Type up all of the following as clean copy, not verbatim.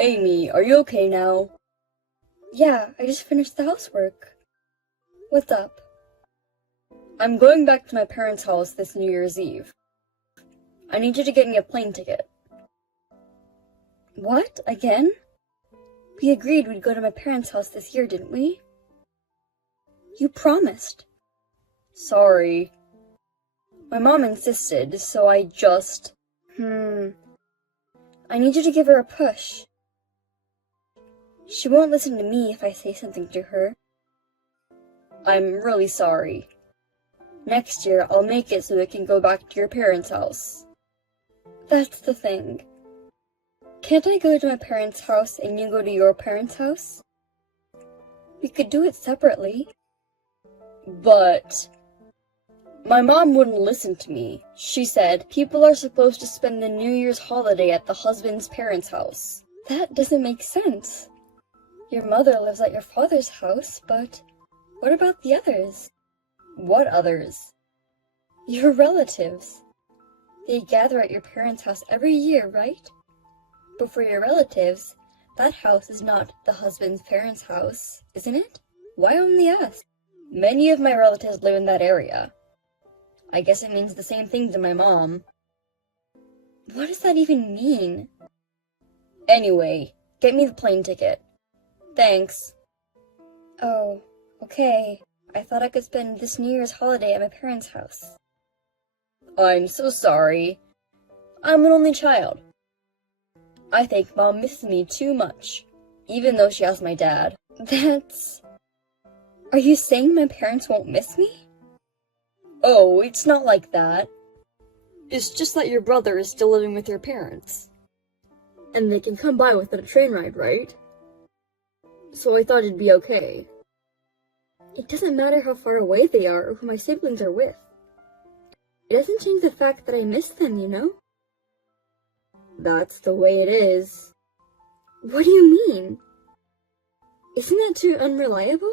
Amy, are you okay now? Yeah, I just finished the housework. What's up? I'm going back to my parents' house this New Year's Eve. I need you to get me a plane ticket. What? Again? We agreed we'd go to my parents' house this year, didn't we? You promised. Sorry. My mom insisted, so I just... I need you to give her a push. She won't listen to me if I say something to her. I'm really sorry. Next year, I'll make it so we can go back to your parents' house. That's the thing. Can't I go to my parents' house and you go to your parents' house? We could do it separately. But... my mom wouldn't listen to me. She said people are supposed to spend the New Year's holiday at the husband's parents' house. That doesn't make sense. Your mother lives at your father's house, but what about the others? What others? Your relatives. They gather at your parents' house every year, right? But for your relatives, that house is not the husband's parents' house, isn't it? Why only us? Many of my relatives live in that area. I guess it means the same thing to my mom. What does that even mean? Anyway, get me the plane ticket. Thanks. Oh, okay. I thought I could spend this New Year's holiday at my parents' house. I'm so sorry. I'm an only child. I think Mom misses me too much, even though she has my dad. Are you saying my parents won't miss me? Oh, it's not like that. It's just that your brother is still living with your parents. And they can come by without a train ride, right? So I thought it'd be okay. It doesn't matter how far away they are or who my siblings are with. It doesn't change the fact that I miss them, you know? That's the way it is. What do you mean? Isn't that too unreliable?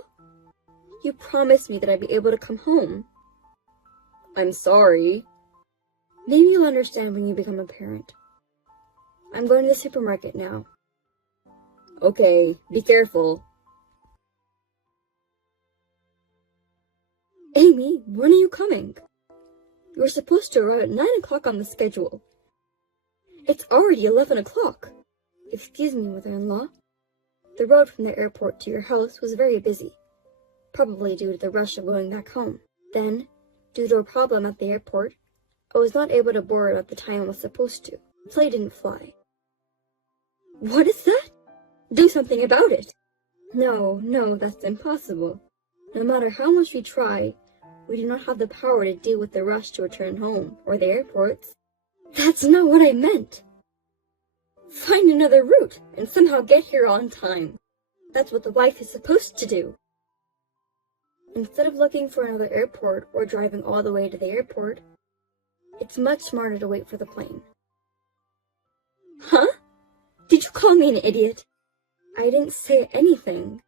You promised me that I'd be able to come home. I'm sorry. Maybe you'll understand when you become a parent. I'm going to the supermarket now. Okay, be careful. Amy, when are you coming? You were supposed to arrive at 9 o'clock on the schedule. It's already 11 o'clock. Excuse me, mother-in-law. The road from the airport to your house was very busy, probably due to the rush of going back home. Then, due to a problem at the airport, I was not able to board at the time I was supposed to. The plane didn't fly. What is that? Do something about it. No, that's impossible. No matter how much we try, we do not have the power to deal with the rush to return home, or the airports. That's not what I meant. Find another route, and somehow get here on time. That's what the wife is supposed to do. Instead of looking for another airport or driving all the way to the airport, it's much smarter to wait for the plane. Huh? Did you call me an idiot? I didn't say anything.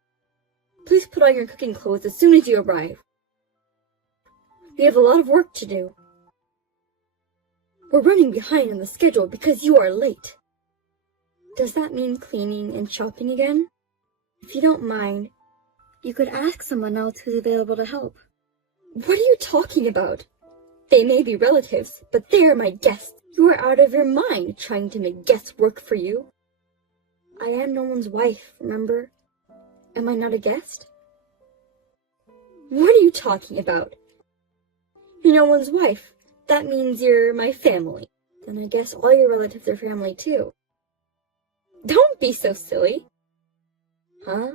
Please put on your cooking clothes as soon as you arrive. We have a lot of work to do. We're running behind on the schedule because you are late. Does that mean cleaning and shopping again? If you don't mind, you could ask someone else who's available to help. What are you talking about? They may be relatives, but they are my guests. You are out of your mind trying to make guests work for you. I am no one's wife, remember? Am I not a guest? What are you talking about? You're no one's wife. That means you're my family. Then I guess all your relatives are family too. Don't be so silly. Huh?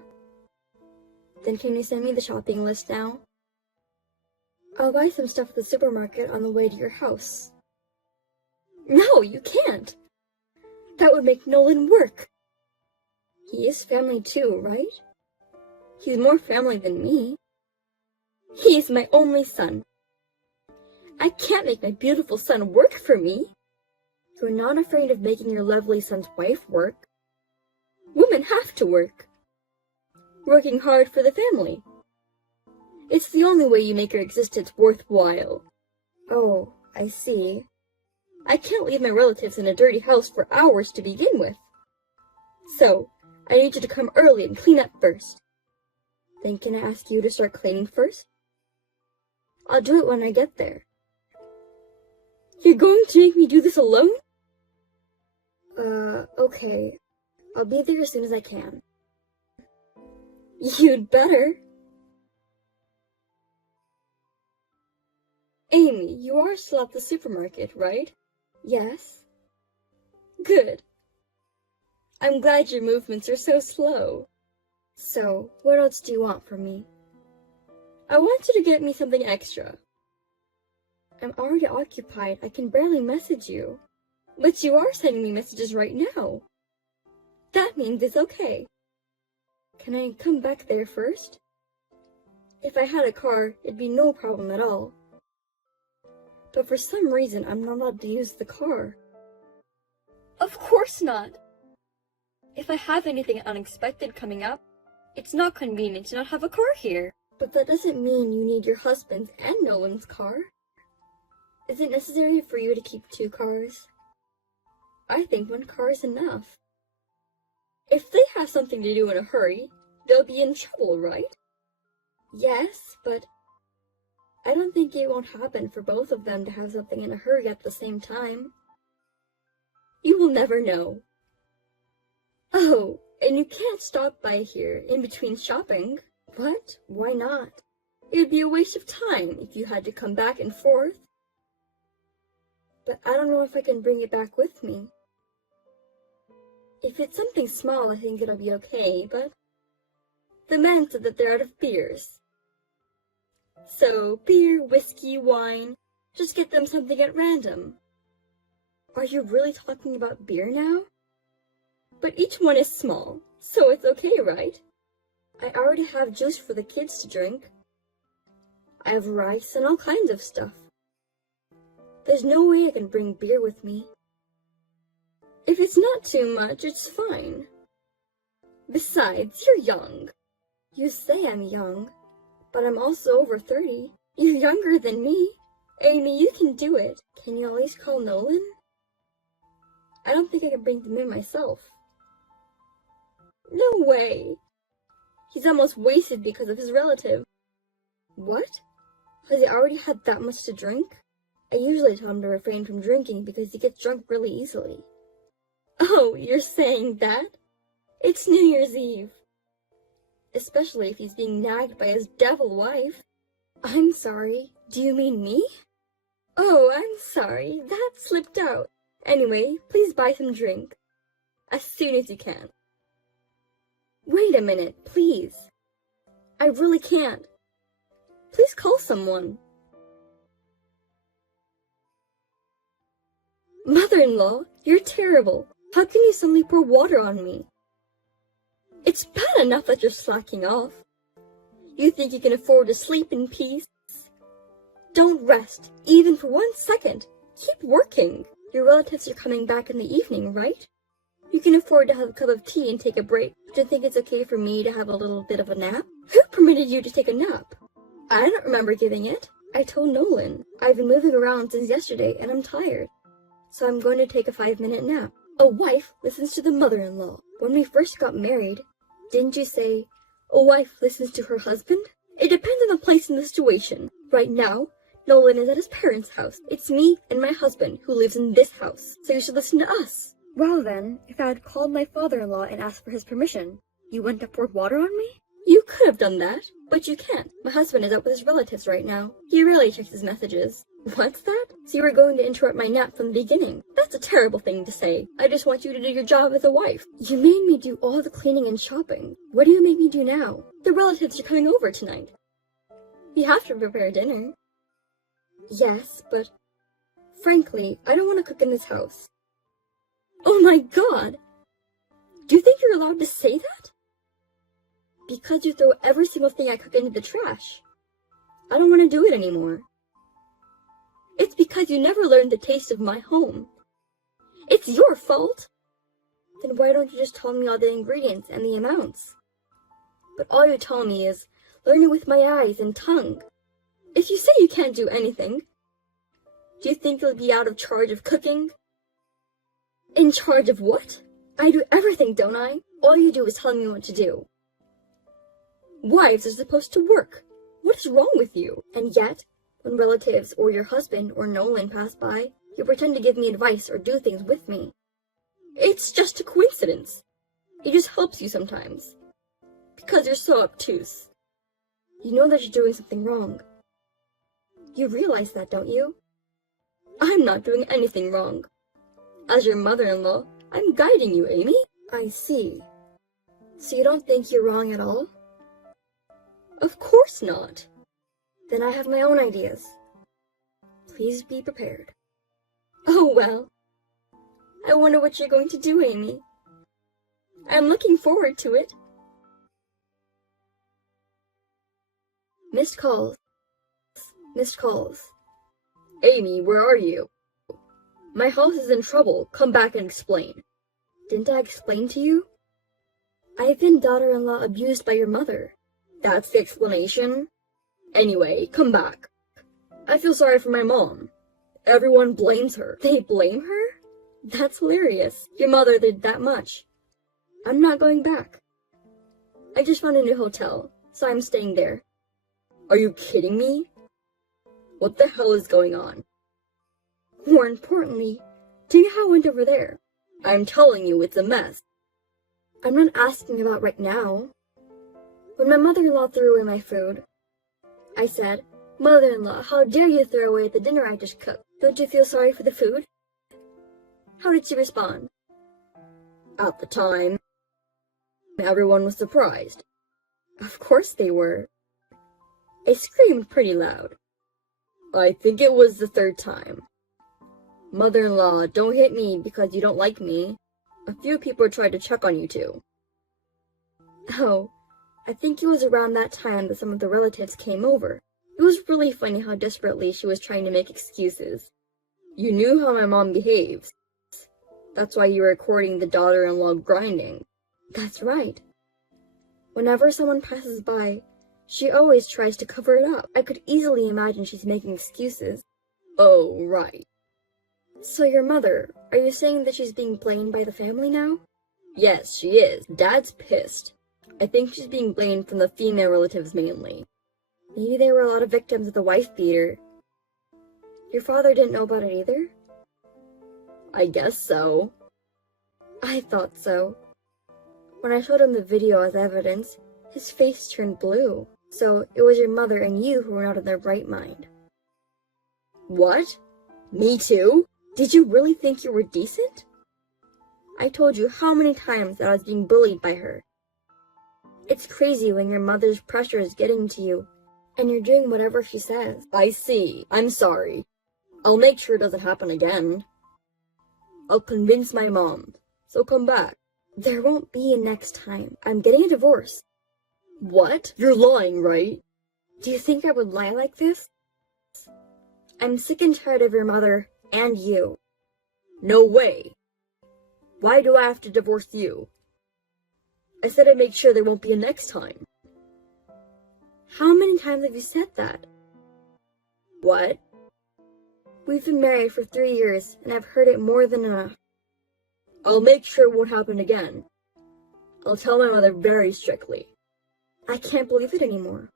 Then can you send me the shopping list now? I'll buy some stuff at the supermarket on the way to your house. No, you can't. That would make Nolan work. He is family too, right? He's more family than me. He's my only son. I can't make my beautiful son work for me. You're not afraid of making your lovely son's wife work. Women have to work. Working hard for the family. It's the only way you make your existence worthwhile. Oh, I see. I can't leave my relatives in a dirty house for hours to begin with. So, I need you to come early and clean up first. Then can I ask you to start cleaning first? I'll do it when I get there. You're going to make me do this alone? Okay. I'll be there as soon as I can. You'd better. Amy, you are still at the supermarket, right? Yes. Good. I'm glad your movements are so slow. So, what else do you want from me? I want you to get me something extra. I'm already occupied. I can barely message you. But you are sending me messages right now. That means it's okay. Can I come back there first? If I had a car, it'd be no problem at all. But for some reason, I'm not allowed to use the car. Of course not. If I have anything unexpected coming up, it's not convenient to not have a car here. But that doesn't mean you need your husband's and Nolan's car. Is it necessary for you to keep 2 cars? I think 1 car is enough. If they have something to do in a hurry, they'll be in trouble, right? Yes, but I don't think it won't happen for both of them to have something in a hurry at the same time. You will never know. Oh, and you can't stop by here in between shopping. What? Why not? It would be a waste of time if you had to come back and forth. But I don't know if I can bring it back with me. If it's something small, I think it'll be okay, but the men said that they're out of beers. So, beer, whiskey, wine, just get them something at random. Are you really talking about beer now? But each one is small, so it's okay, right? I already have juice for the kids to drink. I have rice and all kinds of stuff. There's no way I can bring beer with me. If it's not too much, it's fine. Besides, you're young. You say I'm young, but I'm also over 30. You're younger than me. Amy, you can do it. Can you at least call Nolan? I don't think I can bring them in myself. No way. He's almost wasted because of his relative. What? Has he already had that much to drink? I usually tell him to refrain from drinking because he gets drunk really easily. Oh, you're saying that? It's New Year's Eve. Especially if he's being nagged by his devil wife. I'm sorry. Do you mean me? Oh, I'm sorry. That slipped out. Anyway, please buy some drink. As soon as you can. Wait a minute, please. I really can't. Please call someone. Mother-in-law, you're terrible. How can you suddenly pour water on me? It's bad enough that you're slacking off. You think you can afford to sleep in peace? Don't rest, even for 1 second. Keep working. Your relatives are coming back in the evening, right? You can afford to have a cup of tea and take a break. Do you think it's okay for me to have a little bit of a nap? Who permitted you to take a nap? I don't remember giving it. I told Nolan. I've been moving around since yesterday and I'm tired. So I'm going to take a 5-minute nap. A wife listens to the mother-in-law. When we first got married, didn't you say, a wife listens to her husband? It depends on the place and the situation. Right now, Nolan is at his parents' house. It's me and my husband who lives in this house, so you should listen to us. Well then, if I had called my father-in-law and asked for his permission, you wouldn't have poured water on me? You could have done that, but you can't. My husband is out with his relatives right now. He rarely checks his messages. What's that? So you were going to interrupt my nap from the beginning. That's a terrible thing to say. I just want you to do your job as a wife. You made me do all the cleaning and shopping. What do you make me do now? The relatives are coming over tonight. We have to prepare dinner. Yes, but frankly, I don't want to cook in this house. Oh my God! Do you think you're allowed to say that? Because you throw every single thing I cook into the trash. I don't want to do it anymore. It's because you never learned the taste of my home. It's your fault. Then why don't you just tell me all the ingredients and the amounts? But all you tell me is learning with my eyes and tongue. If you say you can't do anything, do you think you'll be out of charge of cooking? In charge of what? I do everything, don't I? All you do is tell me what to do. Wives are supposed to work. What is wrong with you? And yet, when relatives or your husband or Nolan pass by, you pretend to give me advice or do things with me. It's just a coincidence. It just helps you sometimes. Because you're so obtuse. You know that you're doing something wrong. You realize that, don't you? I'm not doing anything wrong. As your mother-in-law, I'm guiding you, Amy. I see. So you don't think you're wrong at all? Of course not. Then I have my own ideas. Please be prepared. Oh well. I wonder what you're going to do, Amy. I'm looking forward to it. Missed calls. Missed calls. Amy, where are you? My house is in trouble. Come back and explain. Didn't I explain to you? I've been daughter-in-law abused by your mother. That's the explanation? Anyway, come back. I feel sorry for my mom. Everyone blames her. They blame her? That's hilarious. Your mother did that much. I'm not going back. I just found a new hotel, so I'm staying there. Are you kidding me? What the hell is going on? More importantly, do you know how it went over there? I'm telling you, it's a mess. I'm not asking about right now. When my mother-in-law threw away my food, I said, "Mother-in-law, how dare you throw away the dinner I just cooked? Don't you feel sorry for the food?" How did she respond? At the time, everyone was surprised. Of course they were. I screamed pretty loud. I think it was the third time. Mother-in-law, don't hit me because you don't like me. A few people tried to check on you too. Oh, I think it was around that time that some of the relatives came over. It was really funny how desperately she was trying to make excuses. You knew how my mom behaves. That's why you were recording the daughter-in-law grinding. That's right. Whenever someone passes by, she always tries to cover it up. I could easily imagine she's making excuses. Oh, right. So your mother, are you saying that she's being blamed by the family now? Yes, she is. Dad's pissed. I think she's being blamed from the female relatives mainly. Maybe there were a lot of victims of the wife beater. Your father didn't know about it either? I guess so. I thought so. When I showed him the video as evidence, his face turned blue. So it was your mother and you who were not in their right mind. What? Me too? Did you really think you were decent? I told you how many times that I was being bullied by her. It's crazy when your mother's pressure is getting to you, and you're doing whatever she says. I see. I'm sorry. I'll make sure it doesn't happen again. I'll convince my mom, so come back. There won't be a next time. I'm getting a divorce. What? You're lying, right? Do you think I would lie like this? I'm sick and tired of your mother and you. No way. Why do I have to divorce you? I said I'd make sure there won't be a next time. How many times have you said that? What? We've been married for 3 years, and I've heard it more than enough. I'll make sure it won't happen again. I'll tell my mother very strictly. I can't believe it anymore.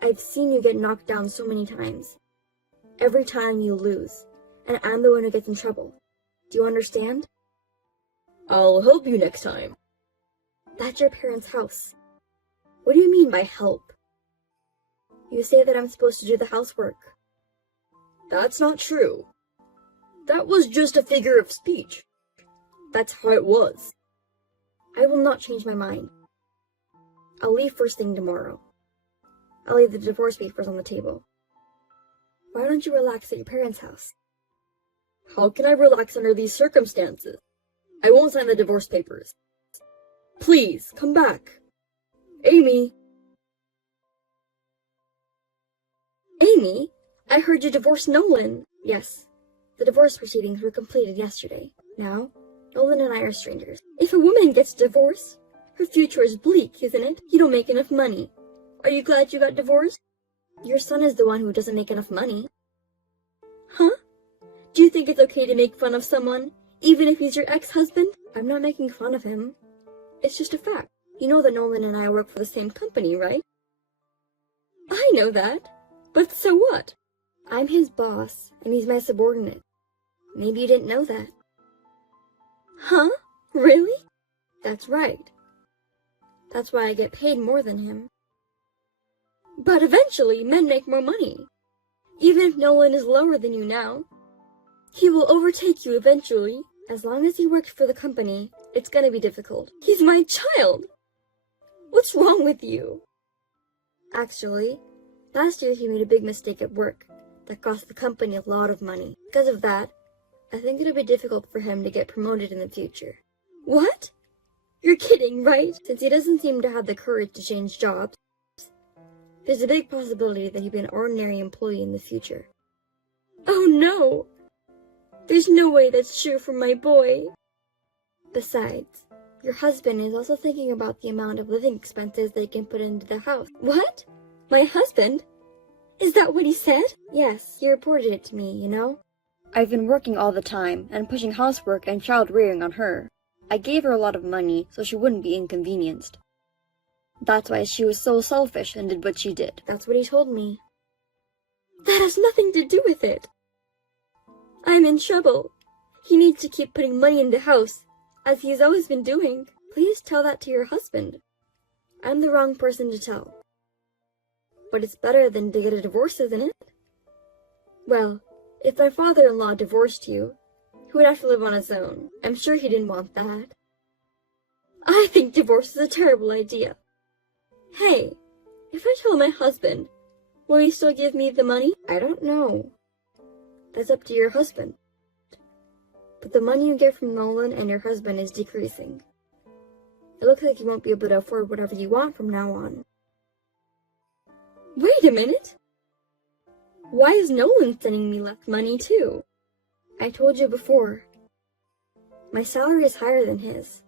I've seen you get knocked down so many times. Every time you lose, and I'm the one who gets in trouble. Do you understand? I'll help you next time. That's your parents' house. What do you mean by help? You say that I'm supposed to do the housework. That's not true. That was just a figure of speech. That's how it was. I will not change my mind. I'll leave first thing tomorrow. I'll leave the divorce papers on the table. Why don't you relax at your parents' house? How can I relax under these circumstances? I won't sign the divorce papers. Please, come back. Amy! Amy? I heard you divorced Nolan. Yes, the divorce proceedings were completed yesterday. Now, Nolan and I are strangers. If a woman gets divorced, her future is bleak, isn't it? You don't make enough money. Are you glad you got divorced? Your son is the one who doesn't make enough money. Huh? Do you think it's okay to make fun of someone, Even if he's your ex-husband? I'm not making fun of him. It's just a fact. You know that Nolan and I work for the same company, right? I know that. But so what? I'm his boss, and he's my subordinate. Maybe you didn't know that. Huh? Really? That's right. That's why I get paid more than him. But eventually, men make more money. Even if Nolan is lower than you now, he will overtake you eventually. As long as he works for the company, it's gonna be difficult. He's my child! What's wrong with you? Actually, last year he made a big mistake at work that cost the company a lot of money. Because of that, I think it'll be difficult for him to get promoted in the future. What? You're kidding, right? Since he doesn't seem to have the courage to change jobs, there's a big possibility that he'll be an ordinary employee in the future. Oh no! There's no way that's true for my boy. Besides, your husband is also thinking about the amount of living expenses they can put into the house. What? My husband? Is that what he said? Yes, he reported it to me, you know? I've been working all the time and pushing housework and child rearing on her. I gave her a lot of money so she wouldn't be inconvenienced. That's why she was so selfish and did what she did. That's what he told me. That has nothing to do with it. I'm in trouble. He needs to keep putting money in the house, as he has always been doing. Please tell that to your husband. I'm the wrong person to tell. But it's better than to get a divorce, isn't it? Well, if my father-in-law divorced you, he would have to live on his own. I'm sure he didn't want that. I think divorce is a terrible idea. Hey, if I tell my husband, will he still give me the money? I don't know. That's up to your husband. But the money you get from Nolan and your husband is decreasing. It looks like you won't be able to afford whatever you want from now on. Wait a minute! Why is Nolan sending me less money too? I told you before. My salary is higher than his.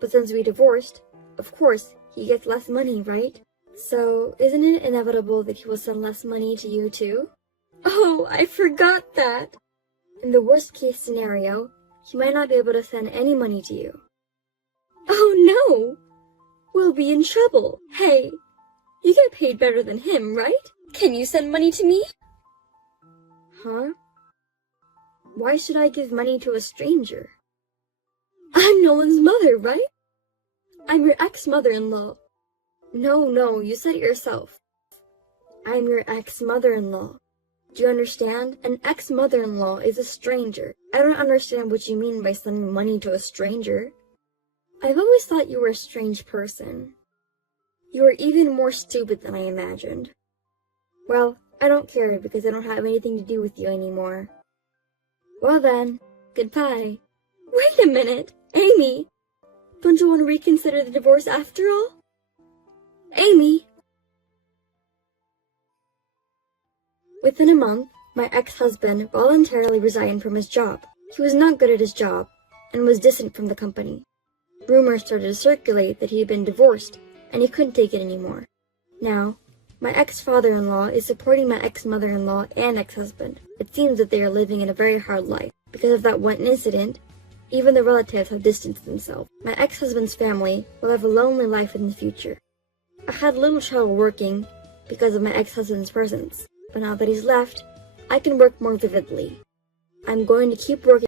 But since we divorced, of course, he gets less money, right? So, isn't it inevitable that he will send less money to you too? Oh, I forgot that! In the worst case scenario, he might not be able to send any money to you. Oh no! We'll be in trouble. Hey, you get paid better than him, right? Can you send money to me? Huh? Why should I give money to a stranger? I'm Nolan's mother, right? I'm your ex-mother-in-law. No, you said it yourself. I'm your ex-mother-in-law. Do you understand? An ex-mother-in-law is a stranger. I don't understand what you mean by sending money to a stranger. I've always thought you were a strange person. You are even more stupid than I imagined. Well, I don't care because I don't have anything to do with you anymore. Well then, goodbye. Wait a minute, Amy! Don't you want to reconsider the divorce after all? Amy! Within a month, my ex-husband voluntarily resigned from his job. He was not good at his job, and was distant from the company. Rumors started to circulate that he had been divorced, and he couldn't take it anymore. Now, my ex-father-in-law is supporting my ex-mother-in-law and ex-husband. It seems that they are living in a very hard life. Because of that one incident, even the relatives have distanced themselves. My ex-husband's family will have a lonely life in the future. I had little trouble working because of my ex-husband's presence, but now that he's left, I can work more vividly. I'm going to keep working